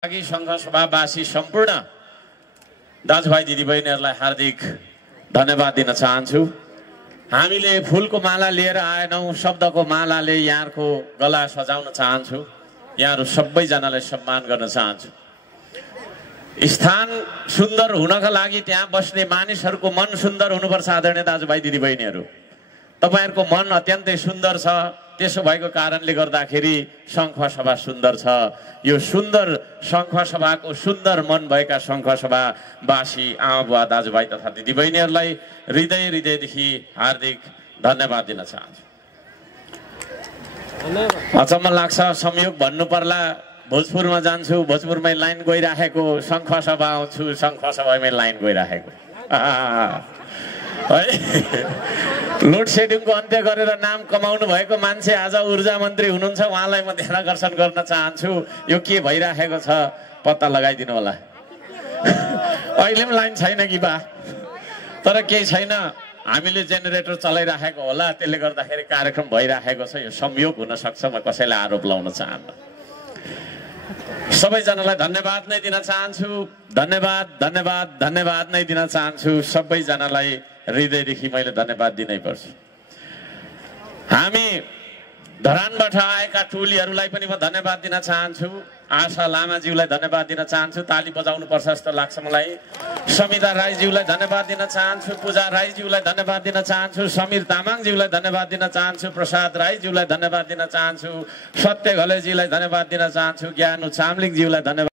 लागि सङ्घसभावासी सम्पूर्ण दाजुभाइ दिदीबहिनीहरूलाई हार्दिक धन्यवाद दिन चाहन्छु। हामीले फुलको माला लिएर आएनौँ, शब्दको मालाले यहाँको गला सजाउन चाहन्छु। यहाँहरू सबैजनालाई सम्मान गर्न चाहन्छु। स्थान सुन्दर हुनका लागि त्यहाँ बस्ने मानिसहरूको मन सुन्दर हुनुपर्छ। आदरणीय दाजुभाइ दिदीबहिनीहरू, तपाईहरुको मन अत्यन्तै सुन्दर छ। त्यसो भएको कारणले गर्दाखेरि सङ्घसभा सुन्दर छ। यो सुन्दर सङ्घसभाको सुन्दर मन भएका सङ्घसभावासी आमा बुवा दाजुभाइ तथा दिदीबहिनीहरूलाई हृदयदेखि हार्दिक धन्यवाद दिन चाहन्छु। अचम्म लाग्छ, संयोग भन्नु पर्ला, भोजपुरमा जान्छु, भोजपुरमै लाइन गइराखेको, सङ्घसभा आउँछु, सङ्घसभामै लाइन गइराखेको है। लोड सेडिङको अन्त्य गरेर नाम कमाउनु भएको मान्छे आज ऊर्जा मन्त्री हुनुहुन्छ। उहाँलाई म ध्यान आकर्षण गर्न चाहन्छु। यो के भइराखेको छ पत्ता लगाइदिनु होला। अहिले पनि लाइन छैन कि बा, तर केही छैन, हामीले जेनेरेटर चलाइराखेको होला, त्यसले गर्दाखेरि कार्यक्रम भइराखेको छ। यो संयोग हुन सक्छ, म कसैलाई आरोप लाउन चाहन्न। सबैजनालाई धन्यवाद नै दिन चाहन्छु। धन्यवाद नै दिन चाहन्छु। सबैजनालाई हृदयदेखि मैले धन्यवाद दिनै पर्छ। हामी धरानबाट आएका टोलीहरूलाई पनि म धन्यवाद दिन चाहन्छु। आशा लामाज्यूलाई धन्यवाद दिन चाहन्छु। ताली बजाउनु पर्छ जस्तो लाग्छ मलाई। समिता राईज्यूलाई धन्यवाद दिन चाहन्छु। पूजा राईज्यूलाई धन्यवाद दिन चाहन्छु। समीर तामाङज्यूलाई धन्यवाद दिन चाहन्छु। प्रसाद राईज्यूलाई धन्यवाद दिन चाहन्छु। सत्य घलेजीलाई धन्यवाद दिन चाहन्छु। ज्ञानु चामलिङज्यूलाई धन्यवाद